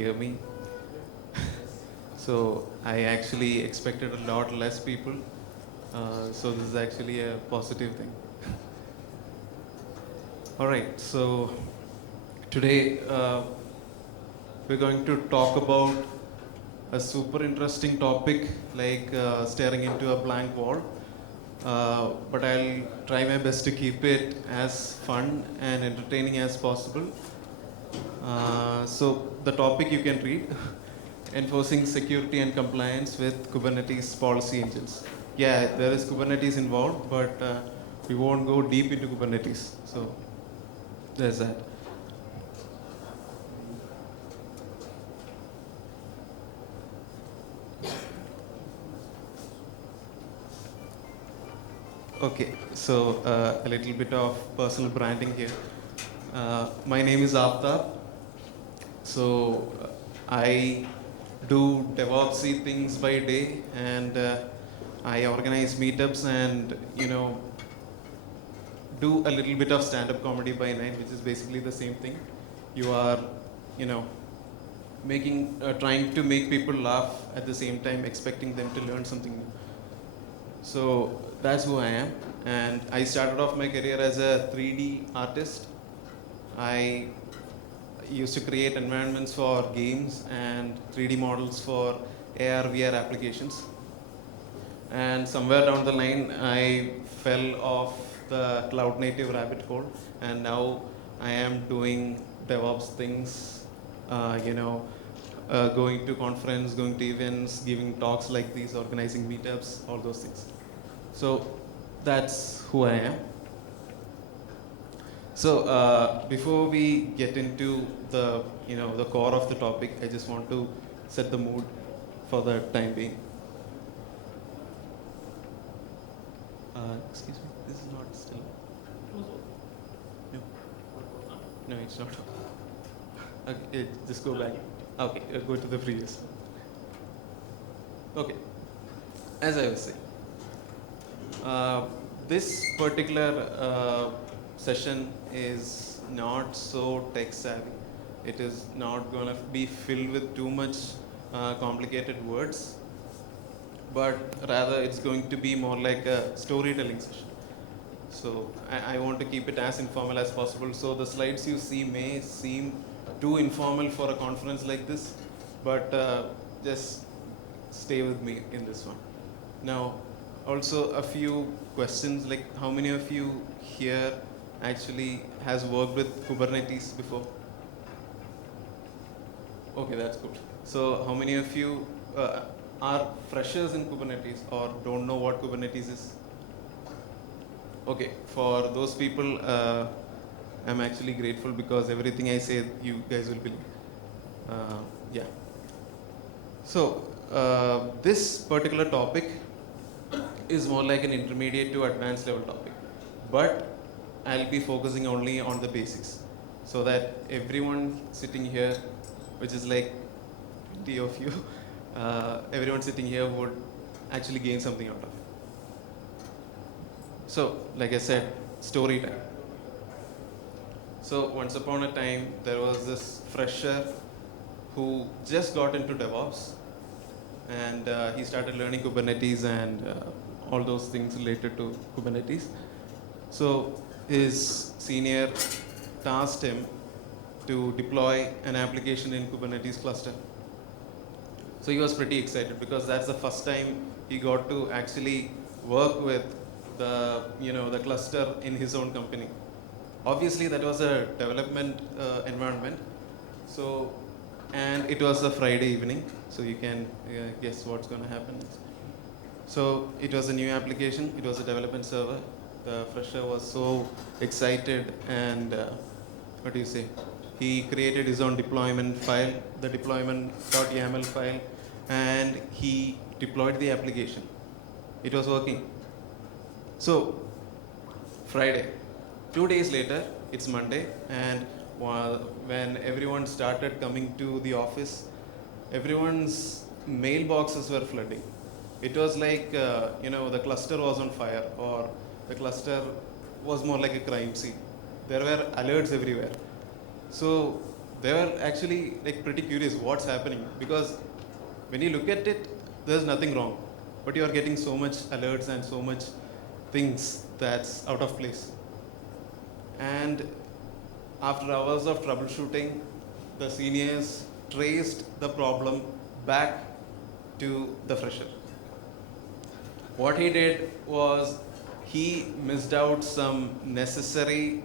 hear me. So I actually expected a lot less people. So this is actually a positive thing. All right, so today we're going to talk about a super interesting topic like staring into a blank wall. But I'll try my best to keep it as fun and entertaining as possible. So the topic you can read, enforcing security and compliance with Kubernetes policy engines. Yeah, there is Kubernetes involved, but we won't go deep into Kubernetes. So there's that. Okay, so a little bit of personal branding here. My name is Aftab. So I do DevOpsy things by day, and I organize meetups and do a little bit of stand-up comedy by night, which is basically the same thing. You are you know trying to make people laugh at the same time, expecting them to learn something new. So that's who I am, and I started off my career as a 3D artist. I used to create environments for games and 3D models for AR, VR applications. And somewhere down the line, I fell off the cloud native rabbit hole, and now I am doing DevOps things, going to conference, going to events, giving talks like these, organizing meetups, all those things. So that's who I am. So before we get into the the core of the topic, I just want to set the mood for the time being. Excuse me, this is not still. No, no, it's not. Okay, just go back. Okay, go to the previous. Okay, as I was saying, this particular session is not so tech savvy. It is not going to be filled with too much complicated words, but rather it's going to be more like a storytelling session. So I want to keep it as informal as possible. So the slides you see may seem too informal for a conference like this, but just stay with me in this one. Now, also a few questions, like how many of you here actually has worked with Kubernetes before? Okay, that's good. So how many of you are freshers in Kubernetes or don't know what Kubernetes is? Okay, for those people, I'm actually grateful because everything I say, you guys will believe. Yeah. So this particular topic is more like an intermediate to advanced level topic, but I'll be focusing only on the basics, so that everyone sitting here, which is like 20 of you, everyone sitting here would actually gain something out of it. So, like I said, story time. So once upon a time, there was this fresher who just got into DevOps, and he started learning Kubernetes and all those things related to Kubernetes. So his senior tasked him to deploy an application in Kubernetes cluster. So he was pretty excited because that's the first time he got to actually work with the cluster in his own company. Obviously, that was a development environment. So, and it was a Friday evening, so you can guess what's going to happen next. So it was a new application. It was a development server. The fresher was so excited, and what do you say? He created his own deployment file, the deployment.yaml file, and he deployed the application. It was working. So Friday, 2 days later, it's Monday, and when everyone started coming to the office, everyone's mailboxes were flooding. It was like, the cluster was on fire, or the cluster was more like a crime scene. There were alerts everywhere. So they were actually like pretty curious what's happening, because when you look at it, there's nothing wrong, but you are getting so much alerts and so much things that's out of place. And after hours of troubleshooting, the seniors traced the problem back to the fresher. What he did was he missed out some necessary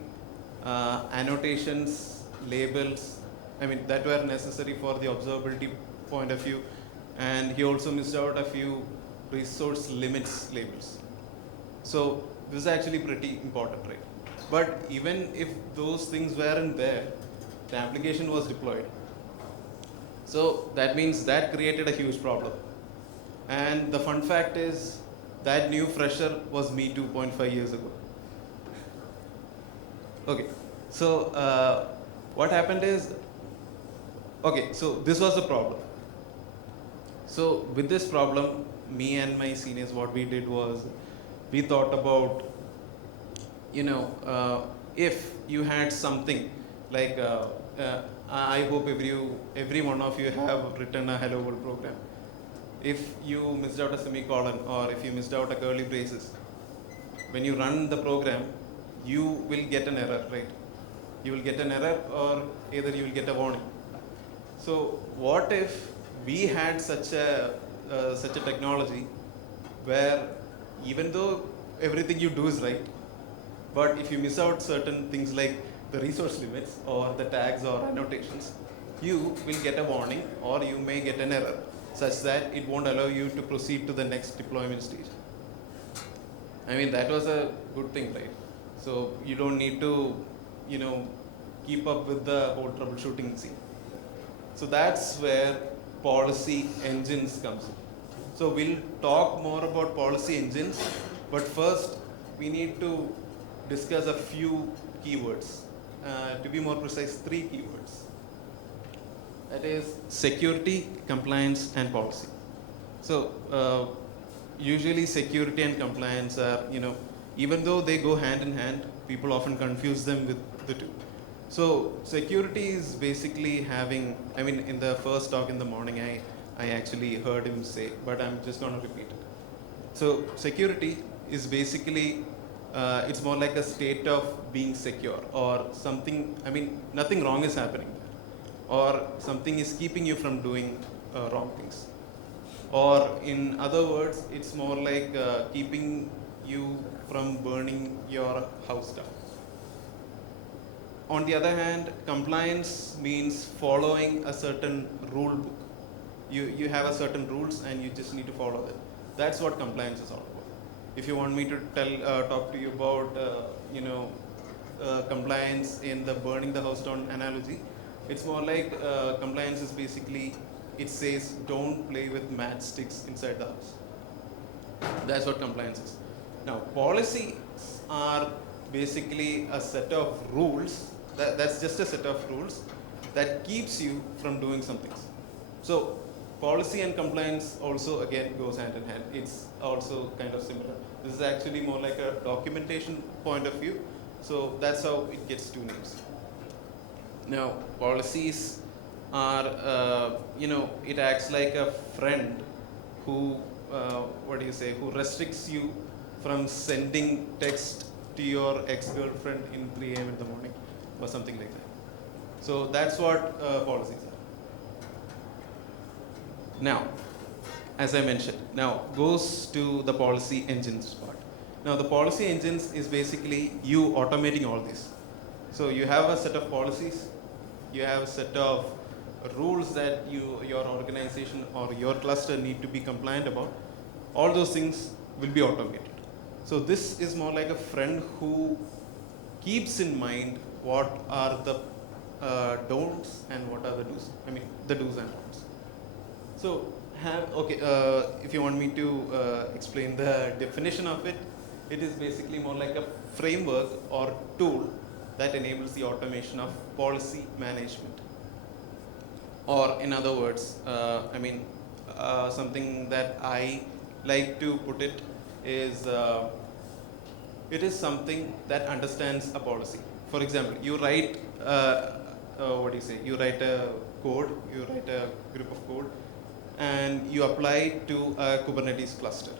annotations, labels, that were necessary for the observability point of view, and he also missed out a few resource limits labels. So this is actually pretty important, right? But even if those things weren't there, the application was deployed. So that means that created a huge problem. And the fun fact is that new fresher was me 2.5 years ago. Okay, so what happened is, okay, so this was the problem. So with this problem, me and my seniors, what we did was, we thought about, if you had something like, I hope every one of you have written a hello world program. If you missed out a semicolon, or if you missed out a curly braces, when you run the program, you will get an error, right? You will get an error, or either you will get a warning. So what if we had such a technology where even though everything you do is right, but if you miss out certain things like the resource limits or the tags or annotations, you will get a warning, or you may get an error such that it won't allow you to proceed to the next deployment stage. That was a good thing, right? So you don't need to, keep up with the whole troubleshooting scene. So that's where policy engines comes in. So we'll talk more about policy engines, but first we need to discuss a few keywords. To be more precise, 3 keywords. That is security, compliance, and policy. So usually security and compliance are, even though they go hand in hand, people often confuse them with the two. So security is basically having, in the first talk in the morning, I actually heard him say, but I'm just going to repeat it. So security is basically, it's more like a state of being secure, or something, nothing wrong is happening there, or something is keeping you from doing wrong things. Or in other words, it's more like keeping you from burning your house down. On the other hand, compliance means following a certain rule book. You have a certain rules and you just need to follow them. That's what compliance is all about. If you want me to talk to you about, compliance in the burning the house down analogy, it's more like compliance is basically, it says don't play with matchsticks inside the house. That's what compliance is. Now, policies are basically a set of rules, that's just a set of rules that keeps you from doing some things. So policy and compliance also again goes hand in hand. It's also kind of similar. This is actually more like a documentation point of view. So that's how it gets 2 names. Now, policies are, it acts like a friend who, who restricts you from sending text to your ex-girlfriend in 3 a.m. in the morning, or something like that. So that's what policies are. Now, as I mentioned, now goes to the policy engines part. Now the policy engines is basically you automating all this. So you have a set of policies, you have a set of rules that your organization or your cluster need to be compliant about. All those things will be automated. So this is more like a friend who keeps in mind what are the don'ts and what are the do's. The do's and don'ts. So if you want me to explain the definition of it, it is basically more like a framework or tool that enables the automation of policy management. Or in other words, something that I like to put it is, it is something that understands a policy. For example, you write what do you say? You write a code, you write a group of code, and you apply it to a Kubernetes cluster.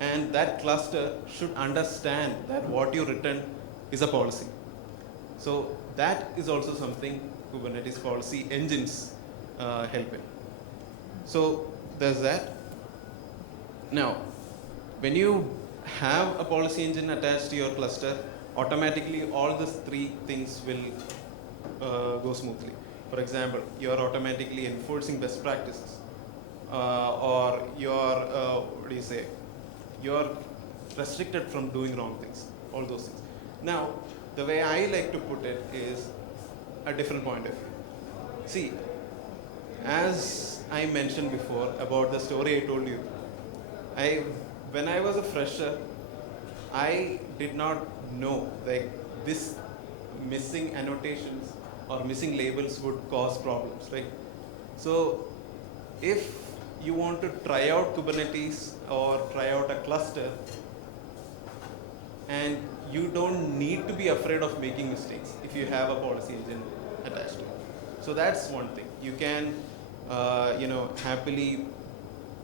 And that cluster should understand that what you written is a policy. So that is also something Kubernetes policy engines help in. So there's that. Now, when you have a policy engine attached to your cluster, automatically all these three things will go smoothly. For example, you're automatically enforcing best practices, or you're, what do you say, you're restricted from doing wrong things, all those things. Now, the way I like to put it is a different point of view. See, as I mentioned before about the story I told you, when I was a fresher, I did not know like this missing annotations or missing labels would cause problems, right? So if you want to try out Kubernetes or try out a cluster, and you don't need to be afraid of making mistakes if you have a policy engine attached to it. So that's one thing. You can happily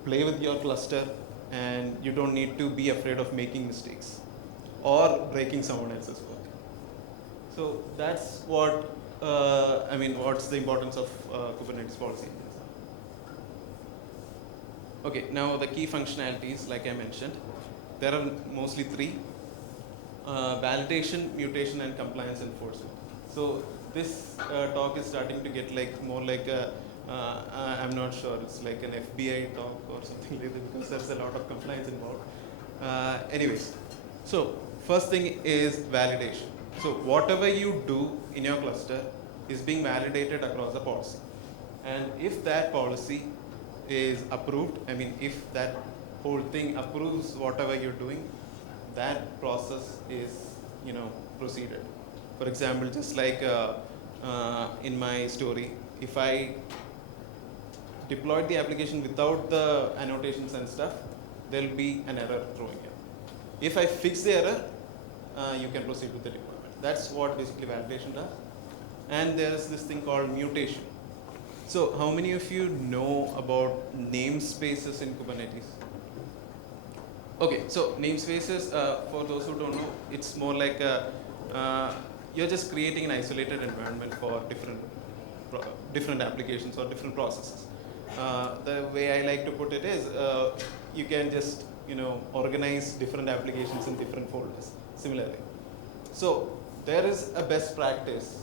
play with your cluster, and you don't need to be afraid of making mistakes or breaking someone else's work. So that's what, what's the importance of Kubernetes policy engines. Okay, now the key functionalities, like I mentioned, there are mostly three: validation, mutation, and compliance enforcement. So this talk is starting to get like more like a, I'm not sure, it's like an FBI talk or something like that, because there's a lot of compliance involved. Anyways, so first thing is validation. So whatever you do in your cluster is being validated across the policy. And if that policy is approved, if that whole thing approves whatever you're doing, that process is, proceeded. For example, just like in my story, if I deployed the application without the annotations and stuff, there'll be an error throwing here. If I fix the error, you can proceed with the deployment. That's what basically validation does. And there's this thing called mutation. So how many of you know about namespaces in Kubernetes? Okay, so namespaces, for those who don't know, it's more like you're just creating an isolated environment for different applications or different processes. The way I like to put it is, you can just organize different applications in different folders similarly. So there is a best practice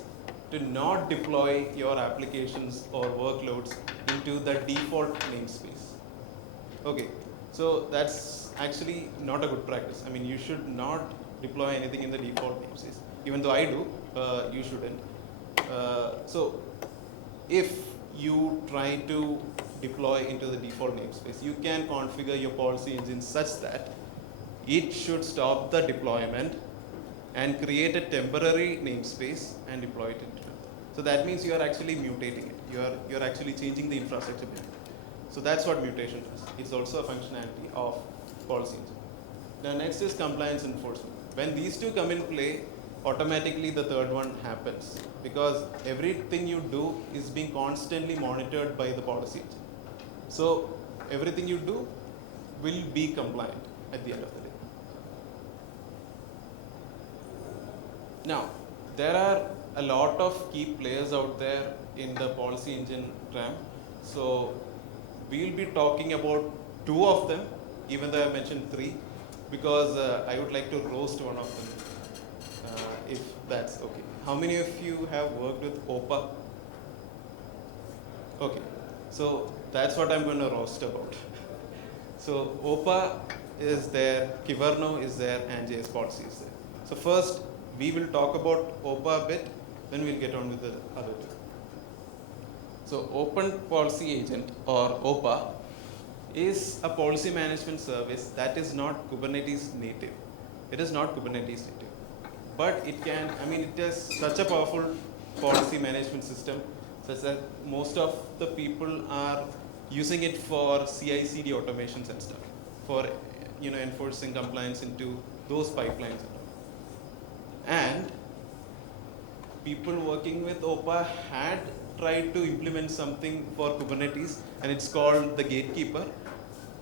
to not deploy your applications or workloads into the default namespace. Okay, so that's actually not a good practice. You should not deploy anything in the default namespace. Even though I do, you shouldn't. So if you try to deploy into the default namespace, you can configure your policy engine such that it should stop the deployment and create a temporary namespace and deploy it into it. So that means you are actually mutating it. You're actually changing the infrastructure behind it. So that's what mutation does. It's also a functionality of policy engine. Now next is compliance enforcement. When these two come in play, automatically the third one happens, because everything you do is being constantly monitored by the policy engine. So everything you do will be compliant at the end of the day. Now, there are a lot of key players out there in the policy engine RAM. So we'll be talking about two of them, even though I mentioned three, because I would like to roast one of them, if that's okay. How many of you have worked with OPA? Okay, so that's what I'm going to roast about. So OPA is there, Kyverno is there, and jsPolicy is there. So first, we will talk about OPA a bit, then we'll get on with the other two. So Open Policy Agent, or OPA, is a policy management service that is not Kubernetes native. It is not Kubernetes native. But it can, it is such a powerful policy management system such that most of the people are using it for CI/CD automations and stuff, for enforcing compliance into those pipelines. And people working with OPA had tried to implement something for Kubernetes, and it's called the gatekeeper.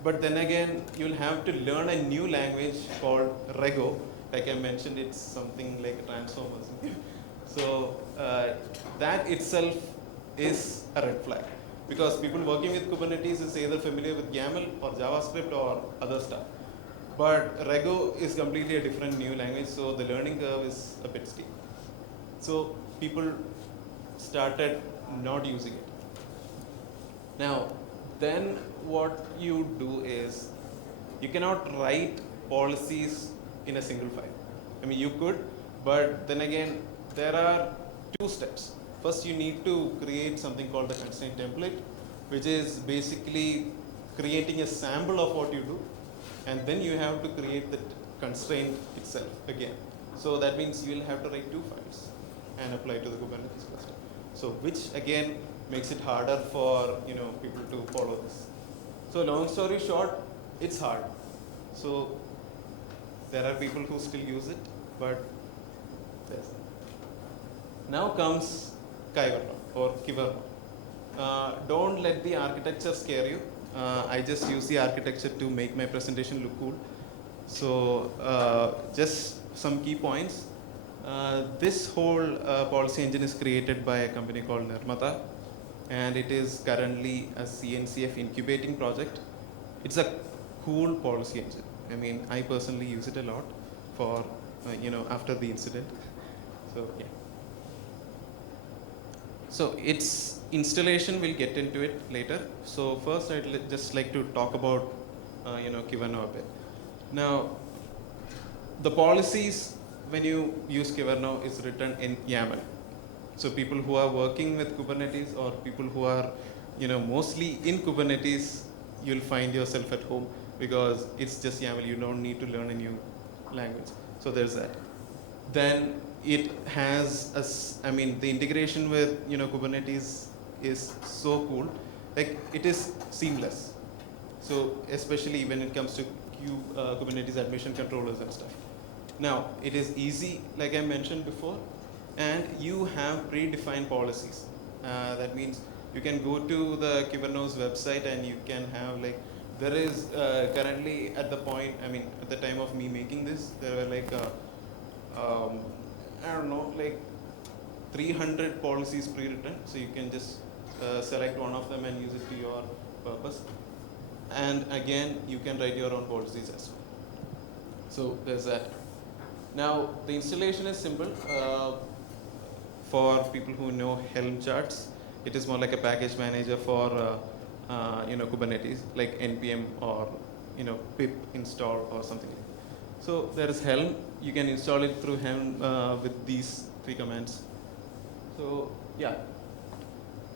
But then again, you'll have to learn a new language called Rego. Like I mentioned, it's something like a transformer. So that itself is a red flag, because people working with Kubernetes is either familiar with YAML or JavaScript or other stuff. But Rego is completely a different new language, so the learning curve is a bit steep. So people started not using it. Now, then what you do is, you cannot write policies in a single file. I mean, you could, but then again, there are two steps. First, you need to create something called the constraint template, which is basically creating a sample of what you do, and then you have to create the constraint itself again. So that means you will have to write two files and apply to the Kubernetes cluster. So which again makes it harder for people to follow this. So long story short, it's hard. So there are people who still use it, but yes. Now comes Kyverno or Kyverno. Don't let the architecture scare you. I just use the architecture to make my presentation look cool. So just some key points. This whole policy engine is created by a company called Nirmata, and it is currently a CNCF incubating project. It's a cool policy engine. I mean, I personally use it a lot for, after the incident. So, yeah. So, its installation, we'll get into it later. So, first, I'd just like to talk about, Kyverno a bit. Now, the policies, when you use Kyverno, is written in YAML. So people who are working with Kubernetes, or people who are, mostly in Kubernetes, you'll find yourself at home, because it's just YAML. You don't need to learn a new language. So there's that. Then it has, the integration with, Kubernetes is so cool. Like, it is seamless. So especially when it comes to Kubernetes admission controllers and stuff. Now, it is easy, like I mentioned before, and you have predefined policies. That means you can go to the Kyverno's website and you can have there is currently at the point, at the time of me making this, there were I don't know, 300 policies pre-written. So you can just select one of them and use it to your purpose. And again, you can write your own policies as well. So there's that. Now, the installation is simple. For people who know Helm charts, it is more like a package manager for Kubernetes, like npm or pip install or something like that. So there is Helm. You can install it through Helm with these 3 commands. So yeah.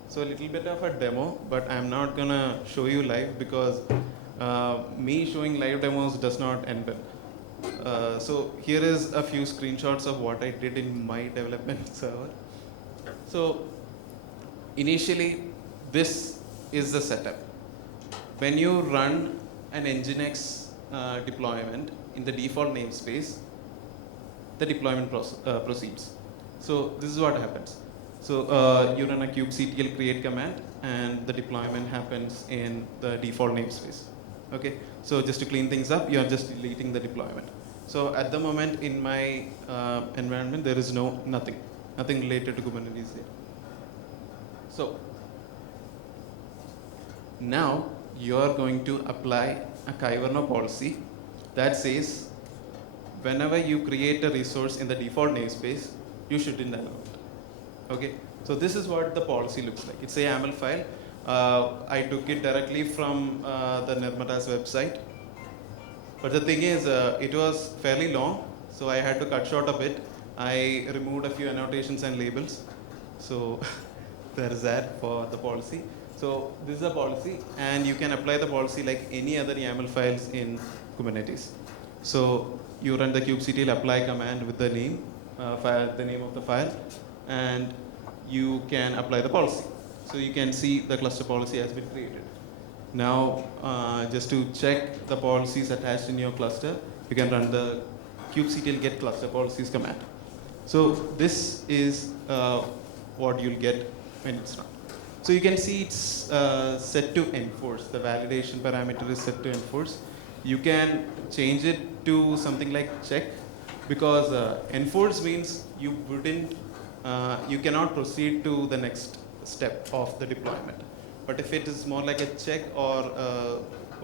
So a little bit of a demo, but I'm not gonna show you live, because me showing live demos does not end well. So here is a few screenshots of what I did in my development server. So initially, this is the setup. When you run an Nginx deployment in the default namespace, the deployment proceeds. So this is what happens. So you run a kubectl create command, and the deployment happens in the default namespace. Okay. So just to clean things up, you are just deleting the deployment. So at the moment in my environment, there is nothing related to Kubernetes here. So now you are going to apply a Kyverno policy that says, whenever you create a resource in the default namespace, you shouldn't allow it. Okay. So this is what the policy looks like. It's a YAML file. I took it directly from the Nirmata's website. But the thing is, it was fairly long, so I had to cut short a bit. I removed a few annotations and labels. So there is that for the policy. So this is a policy, and you can apply the policy like any other YAML files in Kubernetes. So you run the kubectl apply command with the name, the name of the file, and you can apply the policy. So you can see the cluster policy has been created. Now, just to check the policies attached in your cluster, you can run the kubectl get cluster policies command. So this is what you'll get when it's run. So you can see it's set to enforce. The validation parameter is set to enforce. You can change it to something like check, because enforce means you wouldn't, you cannot proceed to the next step of the deployment. But if it is more like a check or a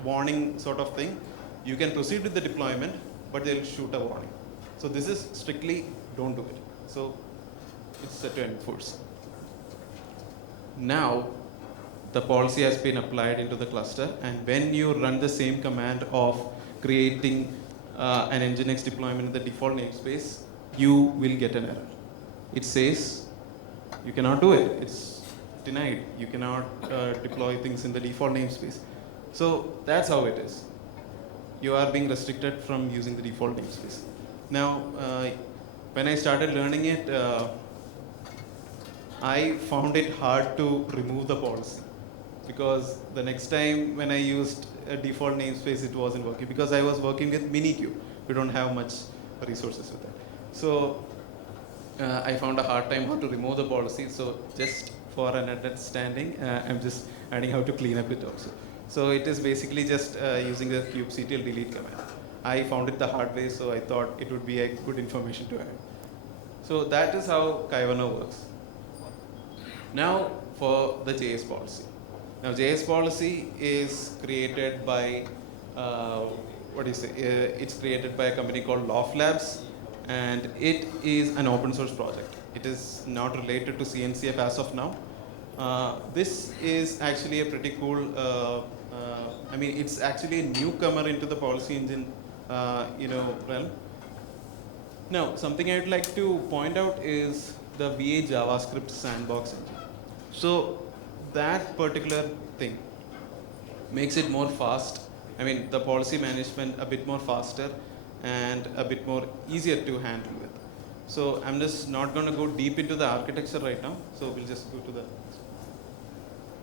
warning sort of thing, you can proceed with the deployment, but they'll shoot a warning. So this is strictly don't do it. So it's set to enforce. Now the policy has been applied into the cluster, and when you run the same command of creating an Nginx deployment in the default namespace, you will get an error. It says you cannot do it. It's denied. You cannot deploy things in the default namespace. So that's how it is. You are being restricted from using the default namespace. Now, when I started learning it, I found it hard to remove the policy, because the next time when I used a default namespace, it wasn't working, because I was working with Minikube. We don't have much resources with that. So I found a hard time how to remove the policy. So just for an understanding, I'm just adding how to clean up it also. So it is basically just using the kubectl delete command. I found it the hard way, so I thought it would be a good information to add. So that is how Kyverno works. Now for the jsPolicy. Now jsPolicy is created by, it's created by a company called Loft Labs, and it is an open source project. It is not related to CNCF as of now. This is actually a pretty cool, I mean, it's actually a newcomer into the policy engine, realm. Now, something I'd like to point out is the V8 JavaScript sandbox engine. So that particular thing makes it more fast. I mean, the policy management a bit more faster and a bit more easier to handle with. So I'm just not going to go deep into the architecture right now. So we'll just go to the.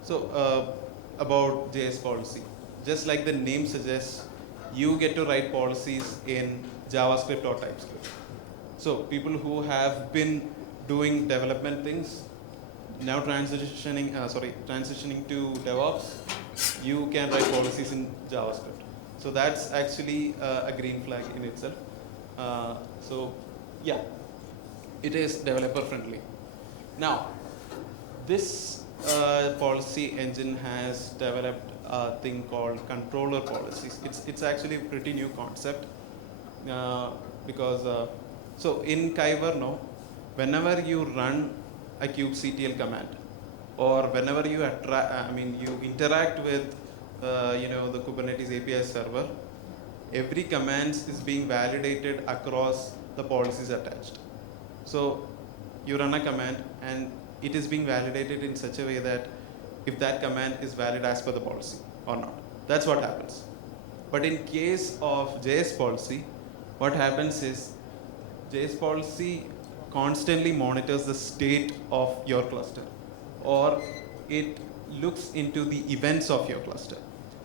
So about jsPolicy, just like the name suggests, you get to write policies in JavaScript or TypeScript. So people who have been doing development things, now transitioning to DevOps, you can write policies in JavaScript. So that's actually a green flag in itself. So yeah, it is developer friendly. Now, this policy engine has developed a thing called controller policies. It's actually a pretty new concept because so in Kyverno, whenever you run a kubectl command, or whenever you you interact with the Kubernetes API server, every command is being validated across the policies attached. So you run a command and it is being validated in such a way that if that command is valid as per the policy or not. That's what happens. But in case of jsPolicy, what happens is jsPolicy constantly monitors the state of your cluster, or it looks into the events of your cluster.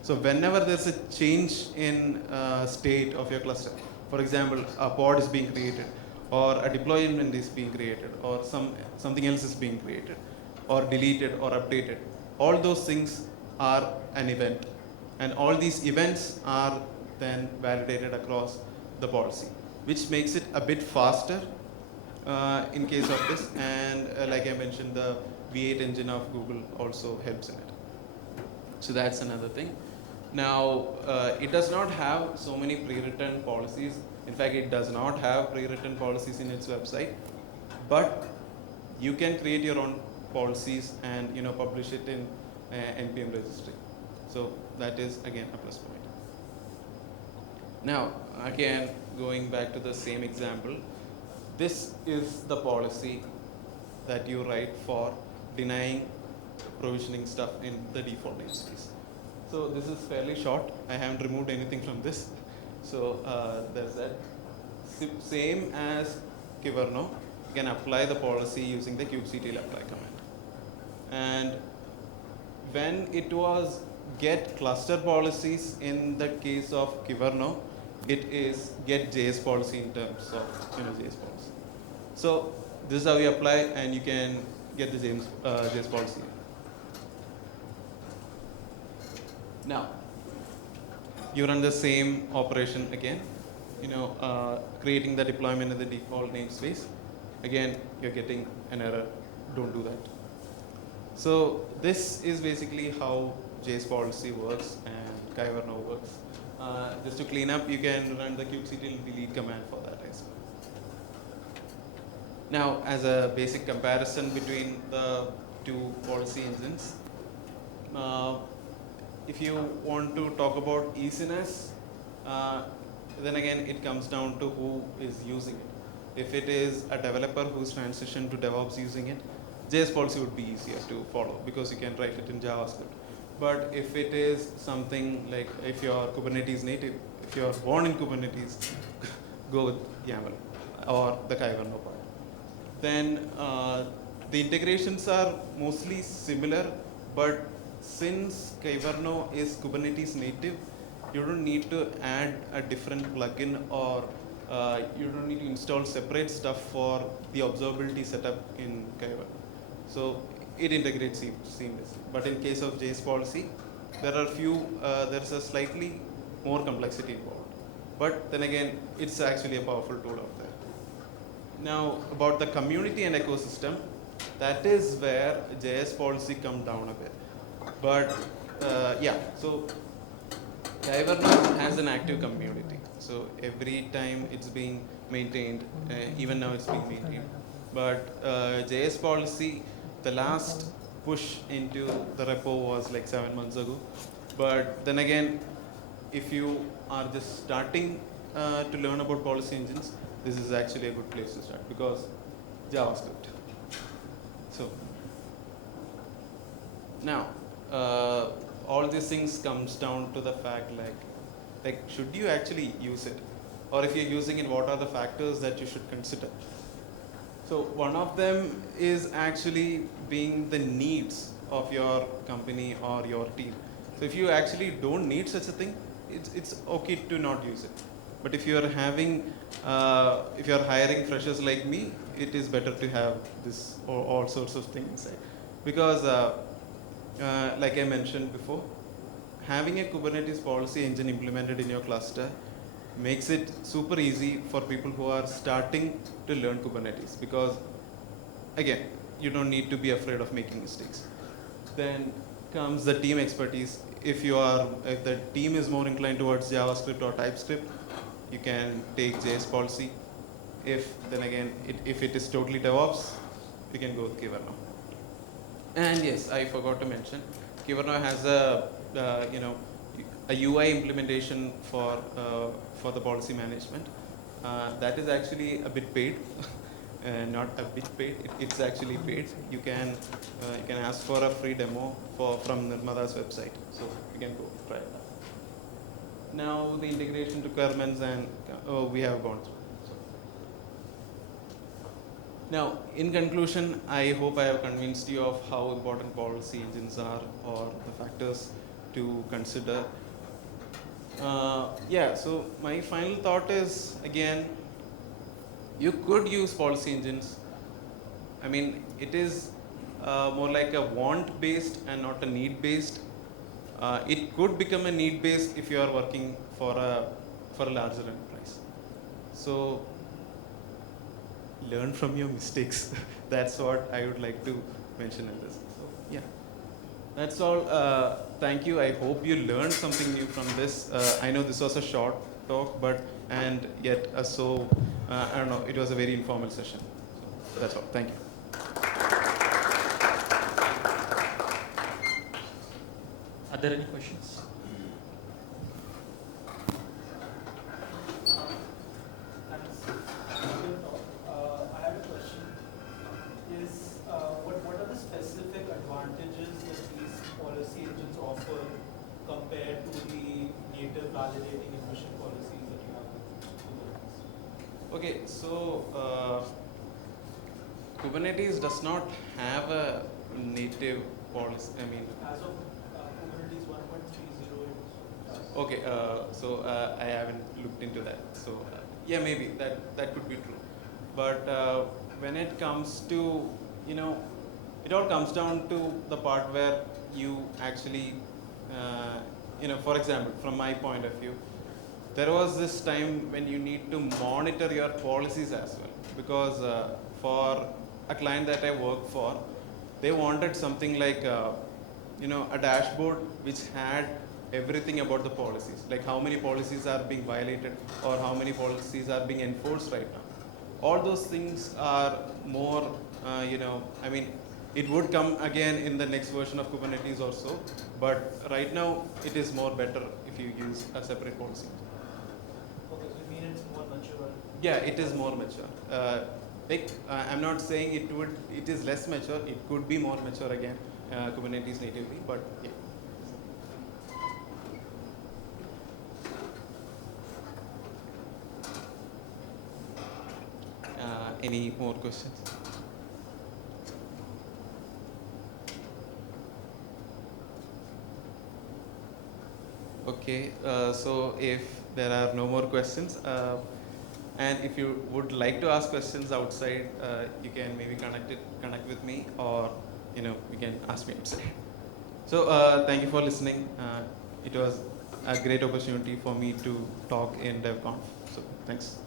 So whenever there's a change in state of your cluster, for example, a pod is being created, or a deployment is being created, or something else is being created, or deleted or updated, all those things are an event. And all these events are then validated across the policy, which makes it a bit faster in case of this. And like I mentioned, the V8 engine of Google also helps in it. So that's another thing. Now, it does not have so many pre-written policies. In fact, it does not have pre-written policies in its website. But you can create your own policies and publish it in NPM registry. So that is again a plus point. Now, again, going back to the same example, this is the policy that you write for denying provisioning stuff in the default namespace. So this is fairly short. I haven't removed anything from this. So there's that. Same as Kyverno, you can apply the policy using the kubectl apply command. And when it was get cluster policies in the case of Kyverno, it is get jsPolicy in terms of jsPolicy. So this is how you apply, and you can get the jsPolicy. Now, you run the same operation again, creating the deployment in the default namespace. Again, you're getting an error. Don't do that. So this is basically how jsPolicy works and Kyverno works. Just to clean up, you can run the kubectl delete command for that as well. Now, as a basic comparison between the two policy engines, if you want to talk about easiness, then again it comes down to who is using it. If it is a developer who's transitioned to DevOps using it, jsPolicy would be easier to follow because you can write it in JavaScript. But if it is something like if you're Kubernetes native, if you're born in Kubernetes, go with YAML or the Kyverno part. Then the integrations are mostly similar, but since Kyverno is Kubernetes native, you don't need to add a different plugin, or you don't need to install separate stuff for the observability setup in Kyverno. So it integrates seamlessly. But in case of jsPolicy, there's a slightly more complexity involved. But then again, it's actually a powerful tool out there. Now, about the community and ecosystem, that is where jsPolicy comes down a bit. But yeah, so Kyverno has an active community. So every time it's being maintained, even now it's being maintained. But jsPolicy, the last push into the repo was like 7 months ago. But then again, if you are just starting to learn about policy engines, this is actually a good place to start because JavaScript. So now, all these things comes down to the fact like should you actually use it? Or if you're using it, what are the factors that you should consider? So one of them is actually being the needs of your company or your team. So if you actually don't need such a thing, it's okay to not use it. But if you're hiring freshers like me, it is better to have this or all sorts of things inside. Because like I mentioned before, having a Kubernetes policy engine implemented in your cluster makes it super easy for people who are starting to learn Kubernetes, because again, you don't need to be afraid of making mistakes. Then comes the team expertise. If the team is more inclined towards JavaScript or TypeScript, you can take jsPolicy. If it is totally DevOps, you can go with Kyverno. And yes, I forgot to mention, Kyverno has a UI implementation for the policy management. That is actually a bit paid, not a bit paid. It's actually paid. You can ask for a free demo from Nirmada's website, so you can go try it out. Now the integration requirements and we have gone through. Now, in conclusion, I hope I have convinced you of how important policy engines are, or the factors to consider. Yeah, so my final thought is, again, you could use policy engines. I mean, it is more like a want-based and not a need-based. It could become a need-based if you are working for a larger enterprise. So learn from your mistakes. That's what I would like to mention in this. So yeah, that's all. Thank you. I hope you learned something new from this. I know this was a short talk, and yet I don't know, it was a very informal session. So that's all. Thank you. Are there any questions? I have a question. What are the specific advantages that these policy engines offer compared to the native validating and mission policies that you have with Kubernetes? Okay, so Kubernetes does not have a native policy. I mean, as of Kubernetes 1.30, it does. Okay, so I haven't looked into that. So yeah, maybe that could be true. But when it comes to, it all comes down to the part where you actually, for example, from my point of view, there was this time when you need to monitor your policies as well, because for a client that I work for, they wanted something like, a dashboard which had everything about the policies, like how many policies are being violated or how many policies are being enforced right now. All those things are more, it would come again in the next version of Kubernetes or so, but right now it is more better if you use a separate policy. Okay, so you mean it's more mature? Yeah, it is more mature. I'm not saying it is less mature, it could be more mature again, Kubernetes natively, but yeah. Any more questions? Okay, so if there are no more questions, and if you would like to ask questions outside, you can maybe connect with me, or you can ask me outside. So thank you for listening. It was a great opportunity for me to talk in DevConf. So thanks.